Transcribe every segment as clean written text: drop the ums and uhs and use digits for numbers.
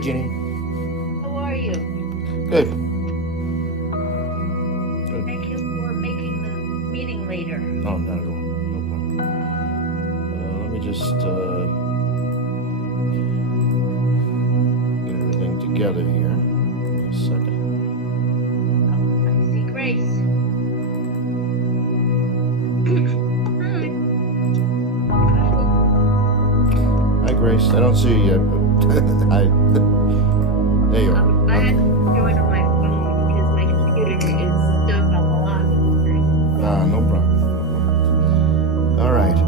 Jeannie. How are you? Good. Good. Thank you for making the meeting later. Oh, not at all. No problem. Let me just get everything together here. A second. Oh, I see Grace. Hi, Grace. I don't see you yet, but there you are. I had to join on my phone because my computer is stuck on the login screen. No problem. All right.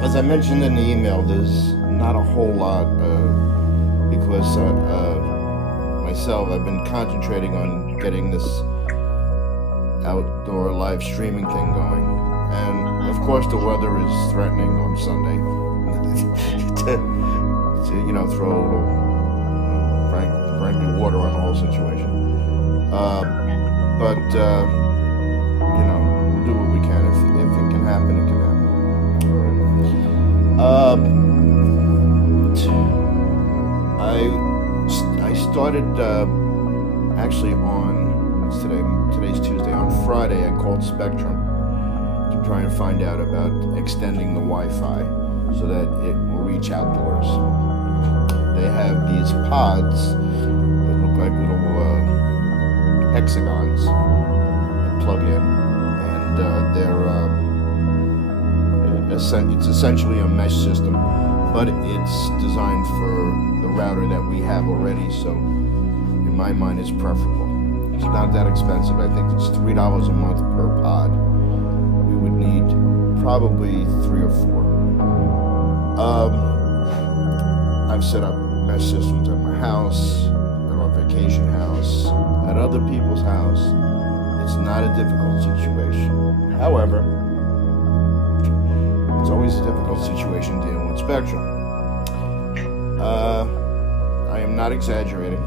As I mentioned in the email, there's not a whole lot because myself, I've been concentrating on getting this outdoor live streaming thing going, and of course the weather is threatening on Sunday to throw a little frankly water on the whole situation. But we'll do what we can. If it can happen, it can happen. All right. I started actually on today's Tuesday. On Friday, I called Spectrum to try and find out about extending the Wi-Fi so that it will reach outdoors. They have these pods that look like little hexagons that plug in, and it's essentially a mesh system, but it's designed for the router that we have already, so in my mind it's preferable. It's not that expensive. I think it's $3 a month per pod. We would need probably 3 or 4. I've set up mesh systems at my house, at our vacation house, at other people's house. It's not a difficult situation. However, it's always a difficult situation dealing with Spectrum. I am not exaggerating.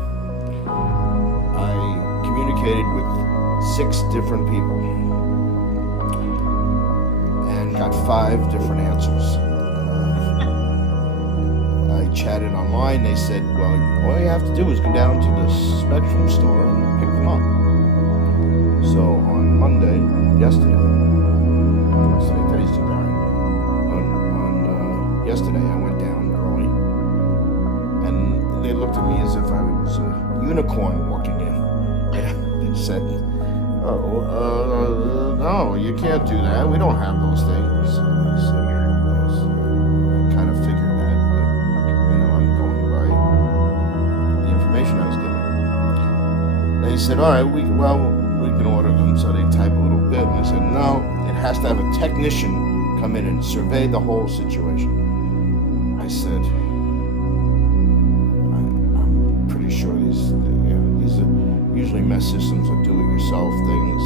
I communicated with 6 different people and got 5 different answers. I chatted online. They said, well, all you have to do is go down to the Spectrum store and pick them up. So on Monday, yesterday, today's Tuesday, yesterday I went down early, and they looked at me as if I was a unicorn walking in. They said, no, you can't do that. We don't have those things. I said, yes. I kind of figured that, but I'm going by the information I was given. They said, all right, we can order them. So they type a little bit, and I said, no, it has to have a technician come in and survey the whole situation. I said, I'm pretty sure these are usually mesh systems or do-it-yourself things.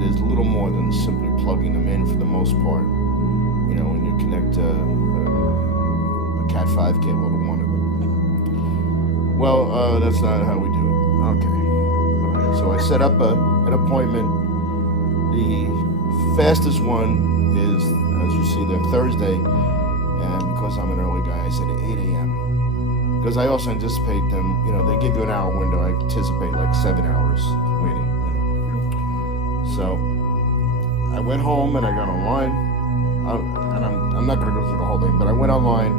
There's a little more than simply plugging them in for the most part. When you connect a Cat5 cable to one of them. Well, that's not how we do it. Okay. All right. So I set up an appointment. The fastest one is, as you see there, Thursday. And because I'm an early guy, I said 8 a.m. Because I also anticipate them, they give you an hour window. I anticipate like 7 hours waiting. So I went home and I got online. And I'm not going to go through the whole thing, but I went online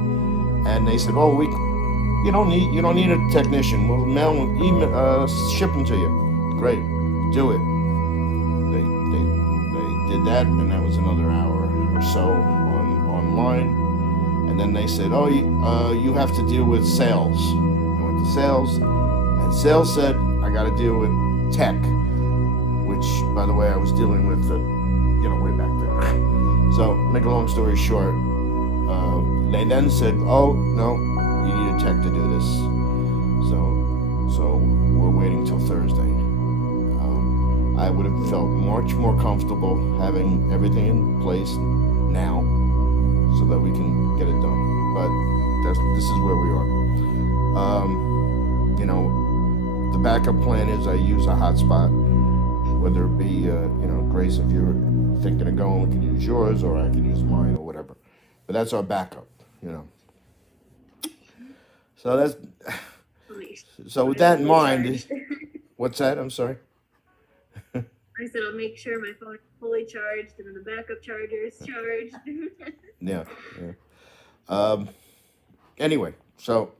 and they said, "Oh, you don't need a technician. We'll ship them to you." Great, do it. They did that, and that was another hour or so online. And then they said, "Oh, you have to deal with sales." I went to sales, and sales said I got to deal with tech, which, by the way, I was dealing with, way back there. So, make a long story short, they then said, "Oh no, you need a tech to do this." So we're waiting till Thursday. I would have felt much more comfortable having everything in place now, so that we can get it done. But this is where we are. The backup plan is I use a hotspot, whether it be, Grace, if you're thinking of going, we can use yours, or I can use mine, or whatever. But that's our backup, So that's I'll make sure so with I'm that in fully mind, charged. what's that? I'm sorry. I said I'll make sure my phone is fully charged and then the backup charger is charged. Yeah, yeah. Um, anyway, so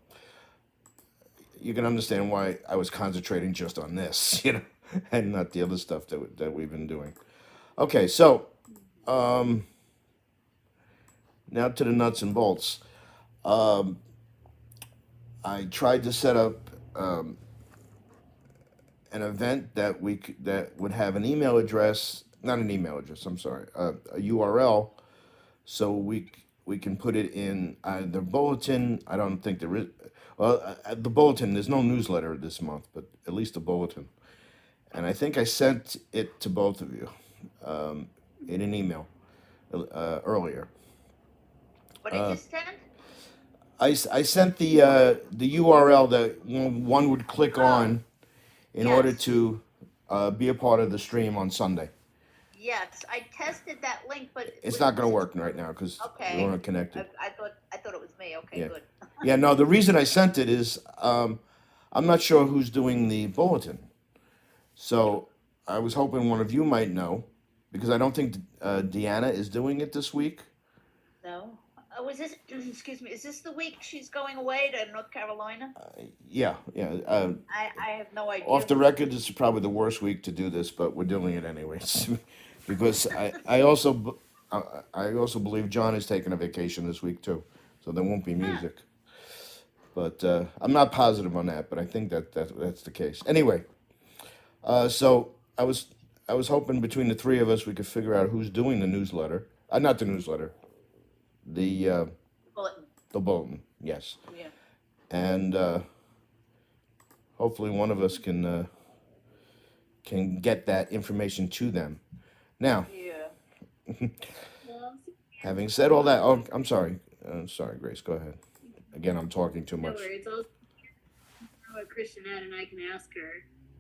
you can understand why I was concentrating just on this, and not the other stuff that we've been doing. Okay, so um, now to the nuts and bolts. Um, I tried to set up an event that would have an email address, not an email address. I'm sorry, a URL, so we can put it in the bulletin. I don't think there is. Well, the bulletin. There's no newsletter this month, but at least a bulletin. And I think I sent it to both of you in an email earlier. What did you Uh, send? I sent the URL that one would click Oh, on in order yes. to be a part of the stream on Sunday. Yes, I tested that link, but It's not going to was it work right now because we okay? weren't connected. I thought it was me. Okay, Yeah, good. yeah. No, the reason I sent it is I'm not sure who's doing the bulletin, so I was hoping one of you might know because I don't think Deanna is doing it this week. No. Was this? Excuse me. Is this the week she's going away to North Carolina? Yeah, yeah. I have no Off idea. the record, this is probably the worst week to do this, but we're doing it anyways because I also I also believe John is taking a vacation this week too, so there won't be Huh. music. But I'm not positive on that, but I think that's the case. Anyway, so I was hoping between the three of us we could figure out who's doing the newsletter. Not the newsletter, the uh, Bulletin. the bulletin. Yes, Yeah. and hopefully one of us can get that information to them. Now, Yeah. Well, having said all that, oh, I'm sorry. Sorry, Grace. Go ahead. Again, I'm talking too no much. worries. I'll throw a Christian at and I can ask her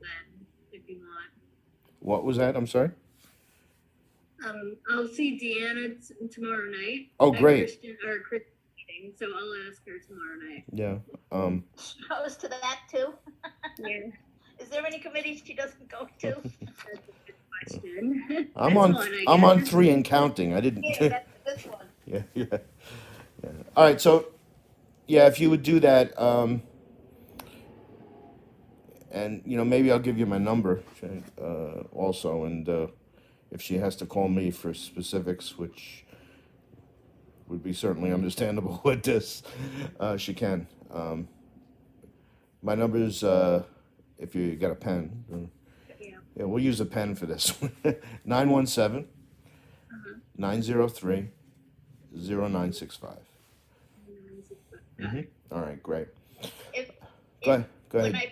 then if you want. What was that? I'm sorry. I'll see Deanna tomorrow night Oh, at great. Christian meeting, so I'll ask her tomorrow night. Yeah. Um, She goes to that too. Yeah, Is there any committees she doesn't go to? that's a good question. I'm That's on. one, I I'm on guess. 3 and counting. I didn't. Yeah, that's this one. Yeah. Yeah. Yeah. All right. So yeah, if you would do that, and maybe I'll give you my number also, and if she has to call me for specifics, which would be certainly understandable with this, she can. My number is if you got a pen. Yeah. Yeah, we'll use a pen for this one. 917 Uh-huh. 903 0965. Got it. All right, great. If Go if ahead. Go when ahead.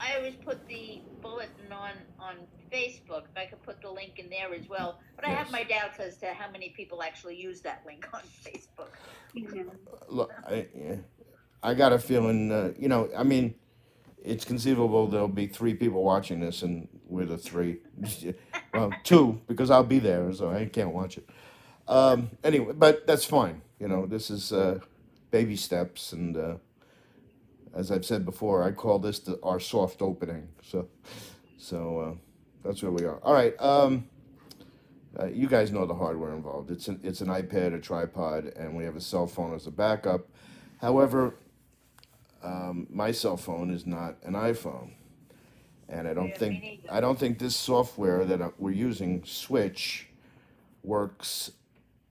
I always put the bulletin on Facebook. If I could put the link in there as well, but I have Yes. my doubts as to how many people actually use that link on Facebook. Yeah. Look, yeah, I got a feeling, I mean, it's conceivable there'll be 3 people watching this, and we're the 3. Well, 2, because I'll be there, so I can't watch it. Anyway, but that's fine. This is baby steps, and as I've said before, I call this our soft opening. So that's where we are. All right. You guys know the hardware involved. It's an iPad, a tripod, and we have a cell phone as a backup. However, my cell phone is not an iPhone, and Yeah, me neither. I don't think this software that we're using, Switch, works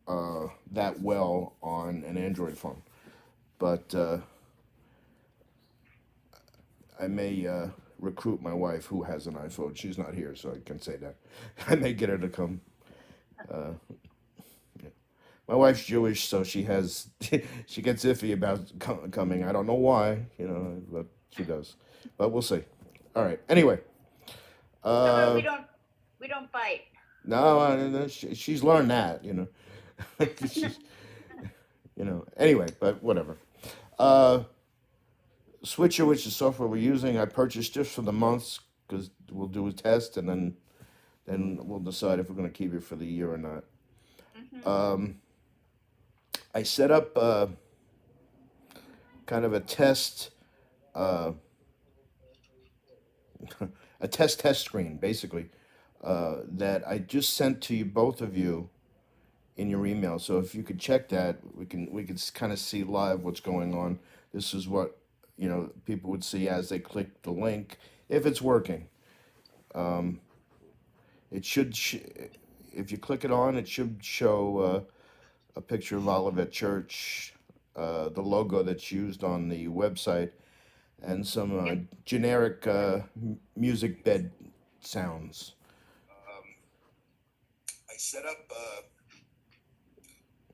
that well on an Android phone. But I may recruit my wife, who has an iPhone. She's not here, so I can say that. I may get her to come. Uh, yeah. My wife's Jewish, so she has she gets iffy about coming. I don't know why, but she does. But we'll see. All right. Anyway, No, uh, we don't bite. no, she's learned that, she's, Anyway, but whatever. Uh, Switcher, which is software we're using, I purchased just for the months because we'll do a test, and then we'll decide if we're going to keep it for the year or not. Hmm. Um, I set up kind of a test, uh, a test screen, basically, that I just sent to you, both of you, in your email. So if you could check that, we could kind of see live what's going on. This is what people would see as they click the link if it's working. Um, it should, if you click it on, it should show a picture of Olivet Church, the logo that's used on the website, and some Yep. generic music bed sounds. I set up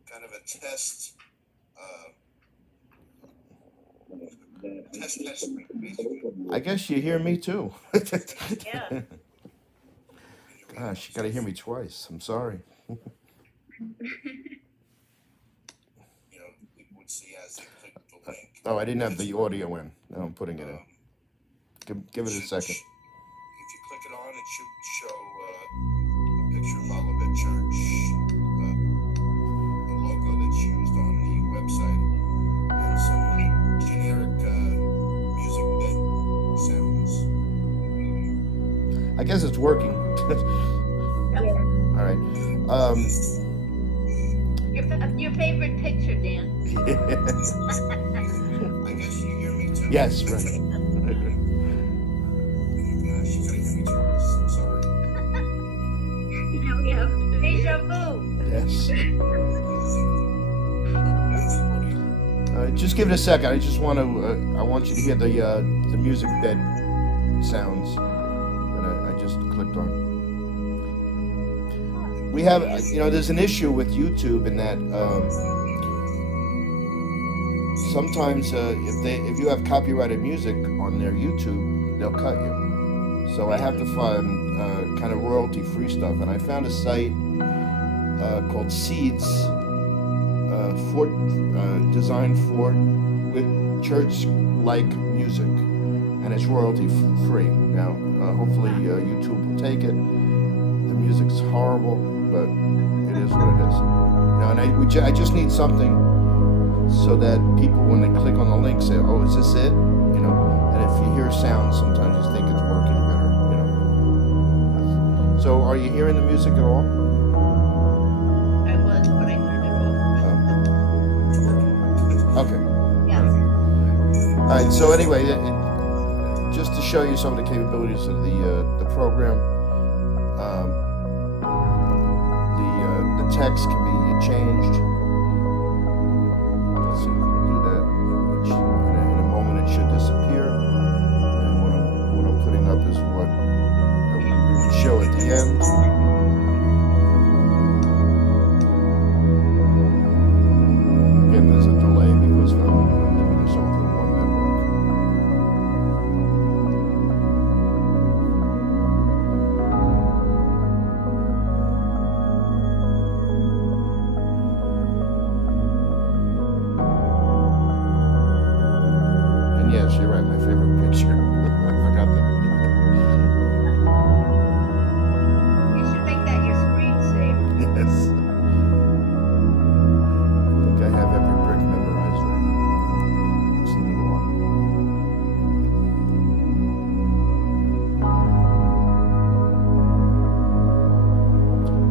kind of a test screen, basically. I guess you hear me too. Yeah. Gosh, you got to hear me twice. I'm sorry. People would see as they click the link. Oh, I didn't have the audio in. Now I'm putting it in. Give it a second. If you click it on, it should show a picture of Olivet Church, the logo that's used on the website, and some generic music bed sounds. I guess it's working. All right. Your favorite picture, Dan. I guess you hear me too. Yes, right. Gosh, you gotta hear me twice. I'm sorry. We have deja vu. Yes. Just give it a second. I just want to. I want you to hear the music bed sounds that I just clicked on. We have, there's an issue with YouTube in that sometimes if you have copyrighted music on their YouTube, they'll cut you. So I have to find kind of royalty-free stuff, and I found a site called Seeds, designed for with church-like music, and it's royalty-free. Now, hopefully YouTube will take it. The music's horrible, but it is what it is. And I just need something so that people, when they click on the link, say, "Oh, is this it?" And if you hear sound, sometimes you think it's working better. So, are you hearing the music at all? I was, but I turned it off. Okay. Yes. All right. So anyway, just to show you some of the capabilities of the program, the text can be changed. Let's see if we can do that. In a moment, it should disappear. And what I'm putting up is what we would show at the end. Again, there's a delay because I'm doing this all through one network. And yes, you're right, my favorite picture. I forgot that. You should make that your screensaver. Yes. I think I have every brick memorized right now. I've seen it a lot.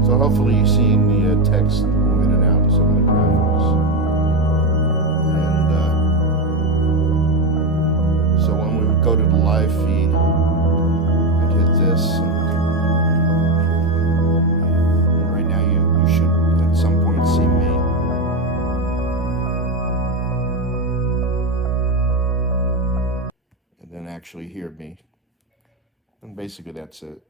So hopefully you're seeing the text move in and out, some of the graphics. And so when we would go to the live feed, I'd hit this. And right now you should at some point see me. And then actually hear me. And basically that's it.